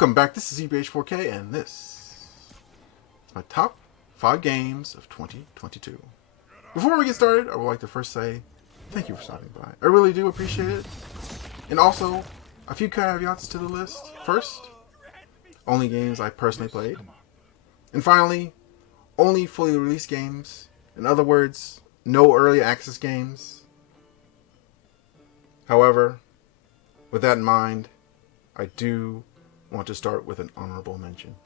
Welcome back, this is EBH4K, and this is my top 5 games of 2022. Before we get started, I would like to first say thank you for stopping by. I really do appreciate it. And also, a few caveats to the list. First, only games I personally played. And finally, only fully released games. In other words, no early access games. However, with that in mind, I do want to start with an honorable mention.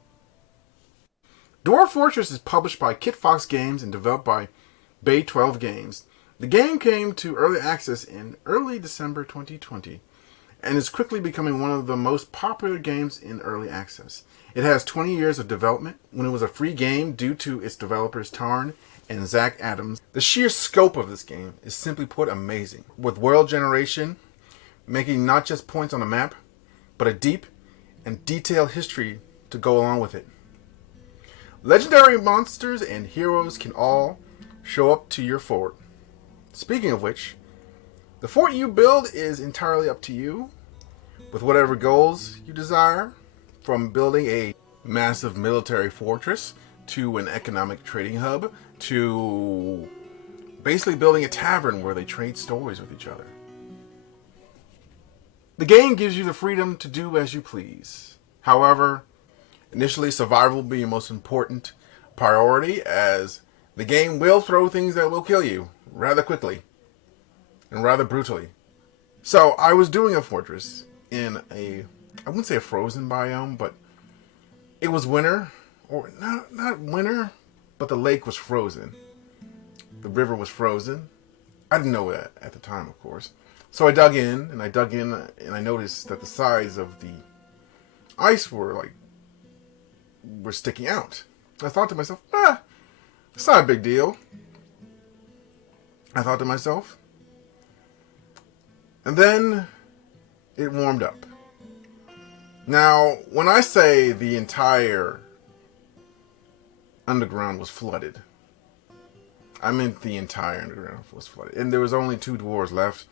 Dwarf Fortress is published by Kit Fox Games and developed by Bay 12 Games. The game came to early access in early December 2020 and is quickly becoming one of the most popular games in early access. It has 20 years of development when it was a free game due to its developers Tarn and Zach Adams. The sheer scope of this game is simply put amazing, with world generation making not just points on a map, but a deep and detailed history to go along with it. Legendary monsters and heroes can all show up to your fort. Speaking of which, the fort you build is entirely up to you, with whatever goals you desire, from building a massive military fortress to an economic trading hub to basically building a tavern where they trade stories with each other. The game gives you the freedom to do as you please. However, initially survival will be your most important priority, as the game will throw things that will kill you rather quickly and rather brutally. So I was doing a fortress in I wouldn't say a frozen biome, but it was winter, or not winter, but the lake was frozen. The river was frozen. I didn't know that at the time, of course. So I dug in, and I noticed that the sides of the ice were sticking out. I thought to myself, it's not a big deal. I thought to myself. And then it warmed up. Now, when I say the entire underground was flooded, I meant the entire underground was flooded. And there was only 2 dwarves left.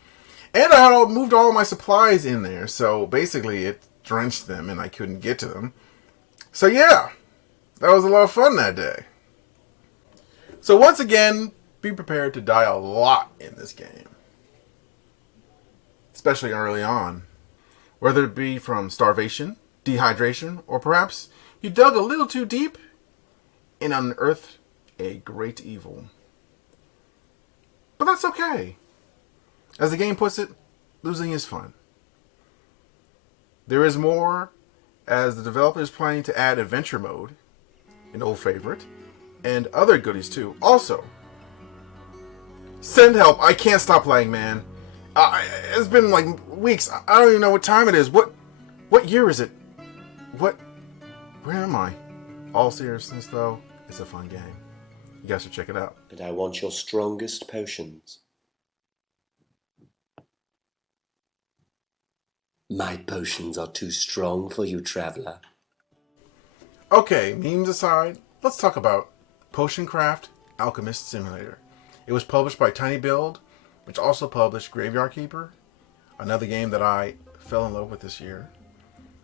And I had moved all my supplies in there, so basically it drenched them and I couldn't get to them. So yeah, that was a lot of fun that day. So once again, be prepared to die a lot in this game. Especially early on. Whether it be from starvation, dehydration, or perhaps you dug a little too deep and unearthed a great evil. But that's okay. As the game puts it, losing is fun. There is more, as the developer is planning to add adventure mode, an old favorite, and other goodies too. Also, send help. I can't stop playing, man. It's been like weeks. I don't even know what time it is. What year is it? Where am I? All seriousness though, it's a fun game. You guys should check it out. And I want your strongest potions. My potions are too strong for you, traveler. Okay, memes aside, let's talk about Potion Craft Alchemist Simulator. It was published by Tiny Build, which also published Graveyard Keeper, another game that I fell in love with this year.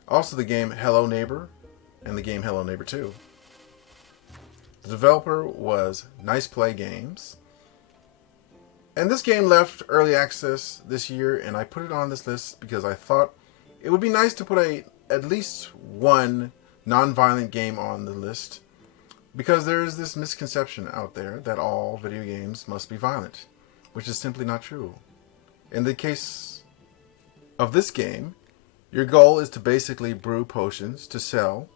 Also the game Hello Neighbor, and the game Hello Neighbor 2. The developer was Nice Play Games. And this game left early access this year, and I put it on this list because I thought it would be nice to put at least one non-violent game on the list, because there is this misconception out there that all video games must be violent, which is simply not true. In the case of this game, your goal is to basically brew potions to sell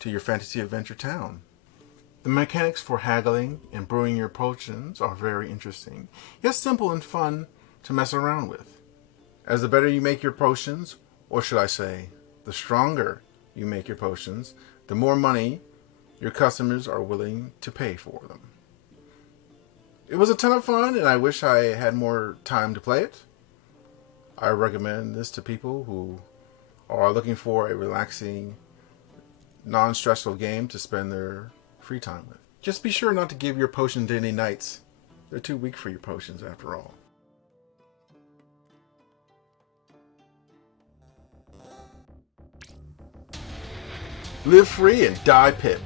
to your fantasy adventure town. The mechanics for haggling and brewing your potions are very interesting, yet simple and fun to mess around with. As the better you make your potions, or should I say, the stronger you make your potions, the more money your customers are willing to pay for them. It was a ton of fun, and I wish I had more time to play it. I recommend this to people who are looking for a relaxing, non-stressful game to spend their free time with. Just be sure not to give your potion to any knights. They're too weak for your potions after all. Live Free and Die Pip.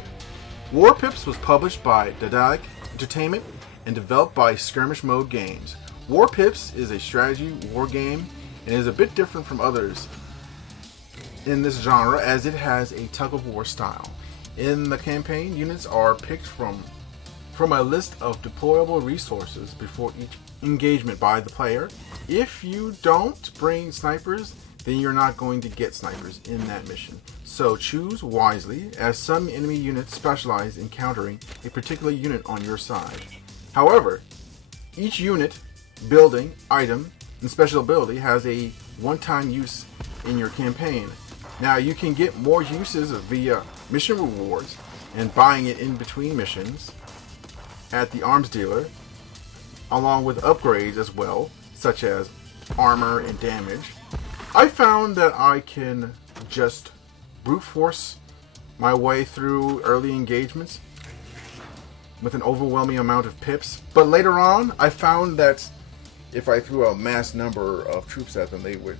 War Pips was published by Daedalic Entertainment and developed by Skirmish Mode Games. War Pips is a strategy war game and is a bit different from others in this genre as it has a tug-of-war style. In the campaign, units are picked from a list of deployable resources before each engagement by the player. If you don't bring snipers, then you're not going to get snipers in that mission. So choose wisely, as some enemy units specialize in countering a particular unit on your side. However, each unit, building, item, and special ability has a one-time use in your campaign. Now you can get more uses via mission rewards and buying it in between missions at the arms dealer, along with upgrades as well, such as armor and damage. I found that I can just brute force my way through early engagements with an overwhelming amount of pips, but later on I found that if I threw a mass number of troops at them, they would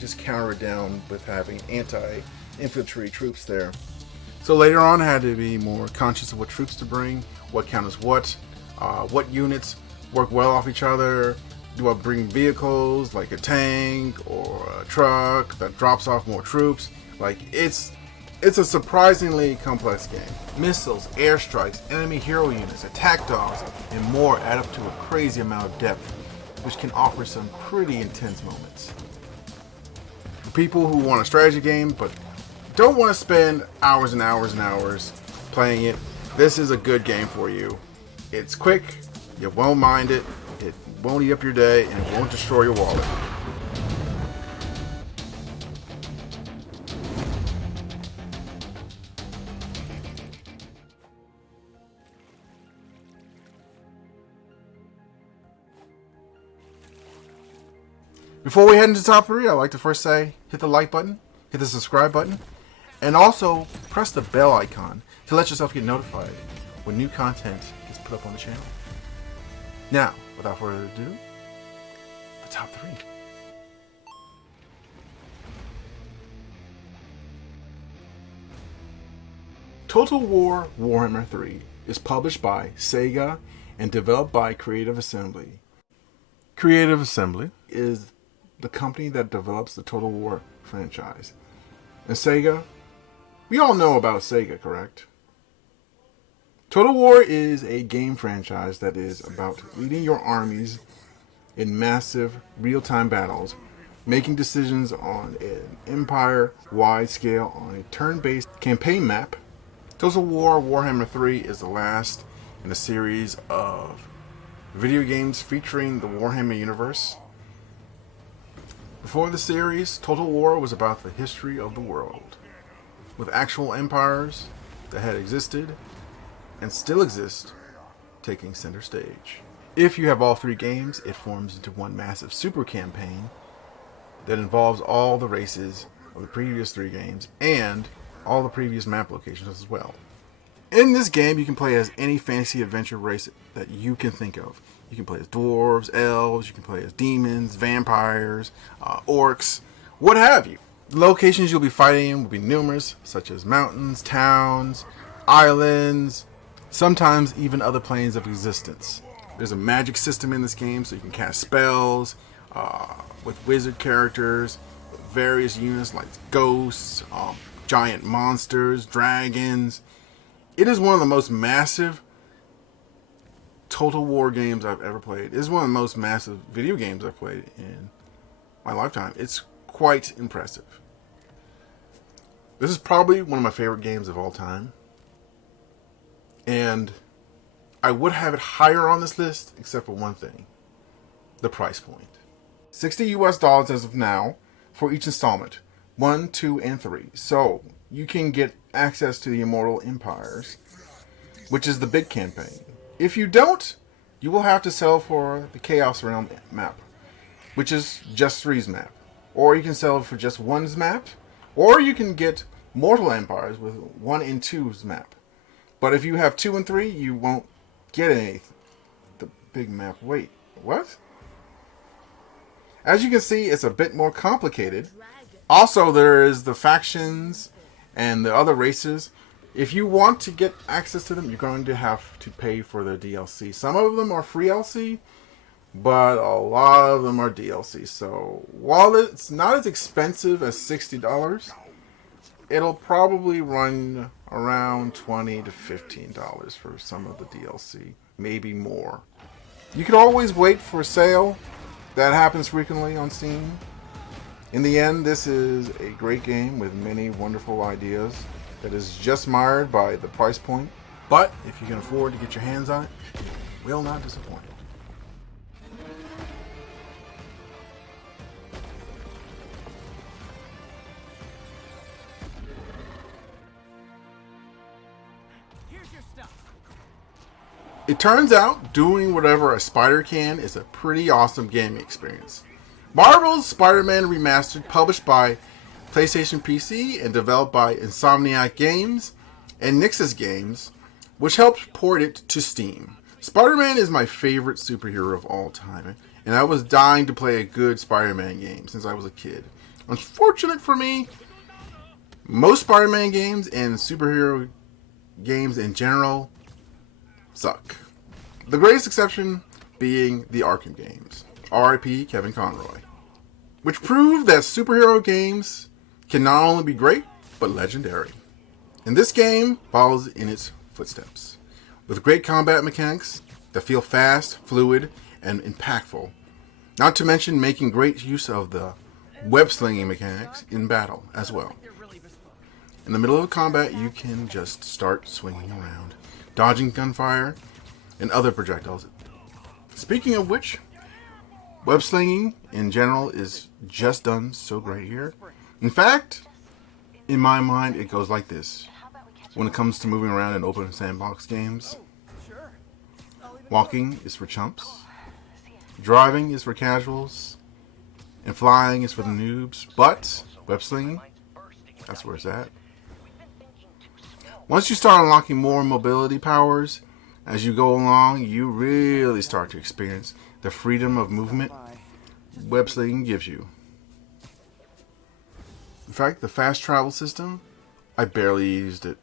just counter it down with having anti-infantry troops there. So later on I had to be more conscious of what troops to bring, what counters what units work well off each other. Do I bring vehicles like a tank or a truck that drops off more troops? Like, it's a surprisingly complex game. Missiles, airstrikes, enemy hero units, attack dogs, and more add up to a crazy amount of depth, which can offer some pretty intense moments. For people who want a strategy game but don't want to spend hours and hours and hours playing it, this is a good game for you. It's quick, you won't mind it, it won't eat up your day, and it won't destroy your wallet. Before we head into top 3, I'd like to first say, hit the like button, hit the subscribe button, and also press the bell icon to let yourself get notified when new content is put up on the channel. Now, without further ado, the top 3. Total War Warhammer 3 is published by Sega and developed by Creative Assembly. Creative Assembly is the company that develops the Total War franchise. And Sega, we all know about Sega, correct? Total War is a game franchise that is about leading your armies in massive real-time battles, making decisions on an empire-wide scale on a turn-based campaign map. Total War Warhammer 3 is the last in a series of video games featuring the Warhammer universe. Before the series, Total War was about the history of the world, with actual empires that had existed and still exist taking center stage. If you have all 3 games, it forms into one massive super campaign that involves all the races of the previous 3 games and all the previous map locations as well. In this game, you can play as any fantasy adventure race that you can think of. You can play as dwarves, elves, you can play as demons, vampires, orcs, what have you. The locations you'll be fighting in will be numerous, such as mountains, towns, islands, sometimes even other planes of existence. There's a magic system in this game, so you can cast spells with wizard characters, various units like ghosts, giant monsters, dragons. It is one of the most massive Total War games I've ever played. It is one of the most massive video games I've played in my lifetime. It's quite impressive. This is probably one of my favorite games of all time. And I would have it higher on this list, except for one thing. The price point. $60 US as of now for each installment. 1, 2, and 3. So, you can get access to the Immortal Empires, which is the big campaign. If you don't, you will have to sell for the Chaos Realm map, which is just 3's map. Or you can sell for just 1's map, or you can get Mortal Empires with 1 and 2's map. But if you have 2 and 3, you won't get any. The big map. Wait, what? As you can see, it's a bit more complicated. Also, there is the factions And the other races, if you want to get access to them, you're going to have to pay for their DLC. Some of them are free DLC, but a lot of them are DLC. So while it's not as expensive as $60, it'll probably run around $20 to $15 for some of the DLC, maybe more. You can always wait for a sale. That happens frequently on Steam. In the end, this is a great game with many wonderful ideas that is just mired by the price point. But if you can afford to get your hands on it, it will not disappoint. It turns out doing whatever a spider can is a pretty awesome gaming experience. Marvel's Spider-Man Remastered, published by PlayStation PC and developed by Insomniac Games and Nixxes Games, which helped port it to Steam. Spider-Man is my favorite superhero of all time, and I was dying to play a good Spider-Man game since I was a kid. Unfortunate for me, most Spider-Man games and superhero games in general suck. The greatest exception being the Arkham games, R.I.P. Kevin Conroy, which proved that superhero games can not only be great, but legendary. And this game follows in its footsteps, with great combat mechanics that feel fast, fluid, and impactful, not to mention making great use of the web-slinging mechanics in battle as well. In the middle of combat, you can just start swinging around, dodging gunfire and other projectiles. Speaking of which, web slinging in general is just done so great here. In fact, in my mind, it goes like this. When it comes to moving around in open sandbox games, walking is for chumps, driving is for casuals, and flying is for the noobs. But web slinging, that's where it's at. Once you start unlocking more mobility powers, as you go along, you really start to experience the freedom of movement web slinging gives you. In fact, the fast travel system, I barely used it.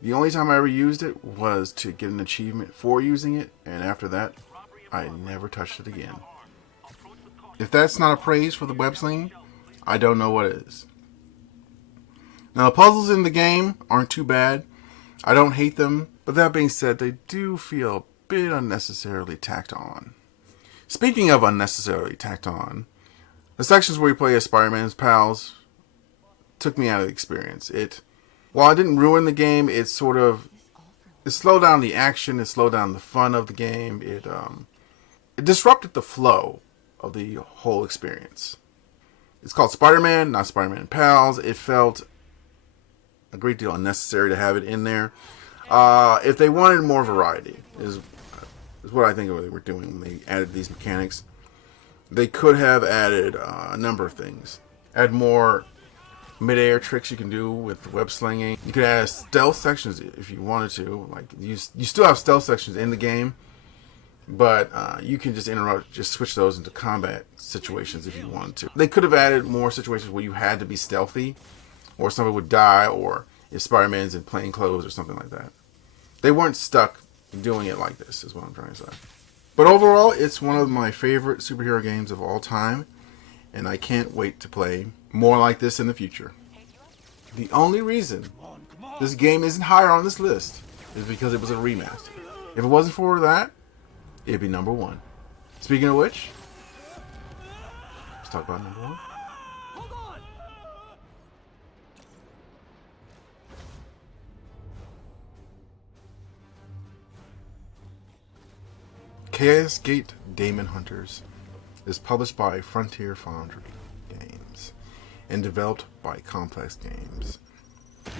The only time I ever used it was to get an achievement for using it, and after that, I never touched it again. If that's not a praise for the web slinging, I don't know what is. Now, the puzzles in the game aren't too bad. I don't hate them, but that being said, they do feel a bit unnecessarily tacked on. Speaking of unnecessarily tacked on, the sections where you play as Spider-Man's pals took me out of the experience. While it didn't ruin the game, it slowed down the action, it slowed down the fun of the game, it disrupted the flow of the whole experience. It's called Spider-Man, not Spider-Man and Pals. It felt a great deal unnecessary to have it in there. If they wanted more variety, is what I think they were doing when they added these mechanics. They could have added a number of things. Add more mid-air tricks you can do with web slinging. You could add stealth sections if you wanted to. Like you still have stealth sections in the game, but you can just switch those into combat situations if you wanted to. They could have added more situations where you had to be stealthy, or somebody would die, or if Spider-Man's in plain clothes or something like that. They weren't stuck doing it like this, is what I'm trying to say. But overall, it's one of my favorite superhero games of all time, and I can't wait to play more like this in the future. The only reason this game isn't higher on this list is because it was a remaster. If it wasn't for that, it'd be number one. Speaking of which, let's talk about number one. Chaos Gate Demon Hunters is published by Frontier Foundry Games and developed by Complex Games.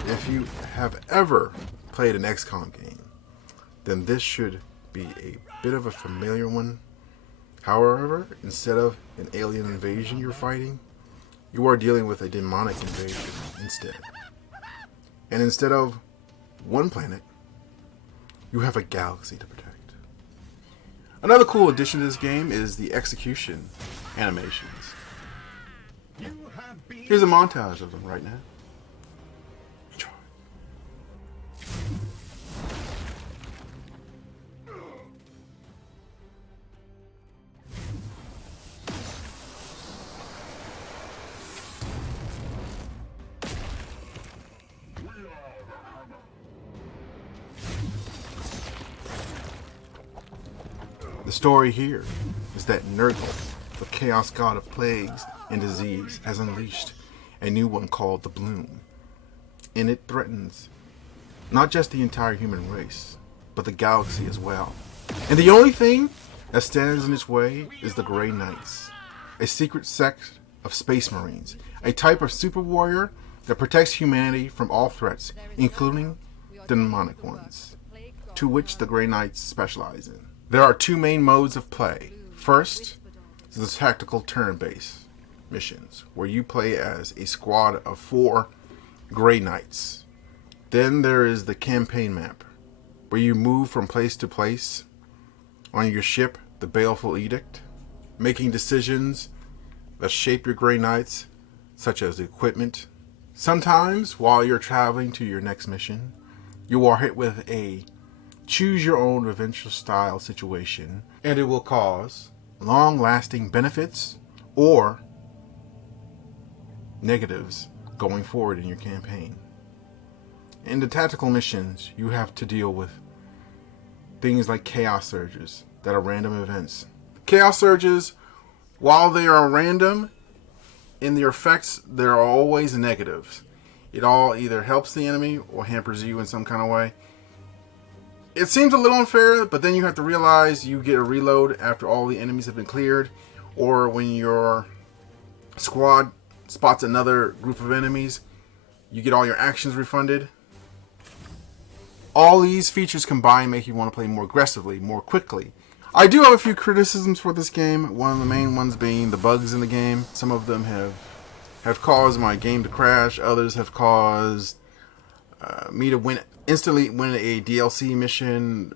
If you have ever played an XCOM game, then this should be a bit of a familiar one. However, instead of an alien invasion you're fighting, you are dealing with a demonic invasion instead. And instead of one planet, you have a galaxy to protect. Another cool addition to this game is the execution animations. Here's a montage of them right now. The story here is that Nurgle, the chaos god of plagues and disease, has unleashed a new one called the Bloom. And it threatens not just the entire human race, but the galaxy as well. And the only thing that stands in its way is the Grey Knights, a secret sect of space marines, a type of super warrior that protects humanity from all threats, including the demonic ones, to which the Grey Knights specialize in. There are two main modes of play. First is the tactical turn-based missions, where you play as a squad of 4 Grey Knights. Then there is the campaign map, where you move from place to place on your ship, the Baleful Edict, making decisions that shape your Grey Knights, such as equipment. Sometimes, while you're traveling to your next mission, you are hit with a choose-your-own adventure style situation, and it will cause long-lasting benefits or negatives going forward in your campaign. In the tactical missions, you have to deal with things like chaos surges that are random events. Chaos surges, while they are random in their effects, there are always negatives. It all either helps the enemy or hampers you in some kind of way. It seems a little unfair, but then you have to realize you get a reload after all the enemies have been cleared, or when your squad spots another group of enemies, you get all your actions refunded. All these features combined make you want to play more aggressively, more quickly. I do have a few criticisms for this game, one of the main ones being the bugs in the game. Some of them have caused my game to crash, others have caused me to instantly win a DLC mission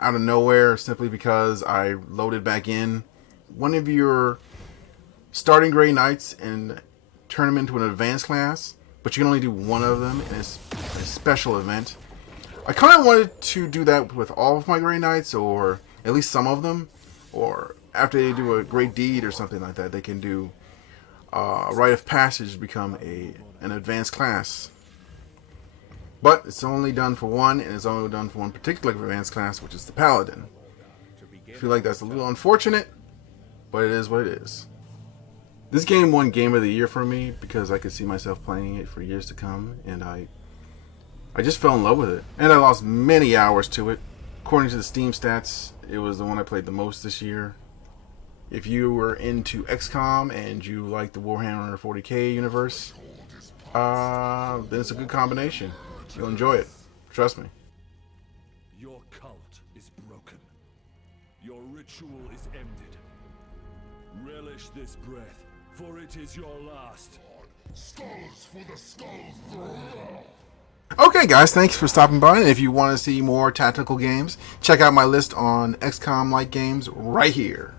out of nowhere simply because I loaded back in. One of your starting Grey Knights and turn them into an advanced class, but you can only do one of them in a special event. I kind of wanted to do that with all of my Grey Knights, or at least some of them, or after they do a great deed or something like that, they can do a rite of passage to become an advanced class. But it's only done for one, and it's only done for one particular advanced class, which is the Paladin. I feel like that's a little unfortunate, but it is what it is. This game won Game of the Year for me because I could see myself playing it for years to come, and I just fell in love with it. And I lost many hours to it. According to the Steam stats, it was the one I played the most this year. If you were into XCOM and you like the Warhammer 40k universe, then it's a good combination. You'll enjoy it. Trust me. Your cult is broken. Your ritual is ended. Relish this breath, for it is your last. Skulls for the skull thrower. Okay, guys, thanks for stopping by. And if you want to see more tactical games, check out my list on XCOM-like games right here.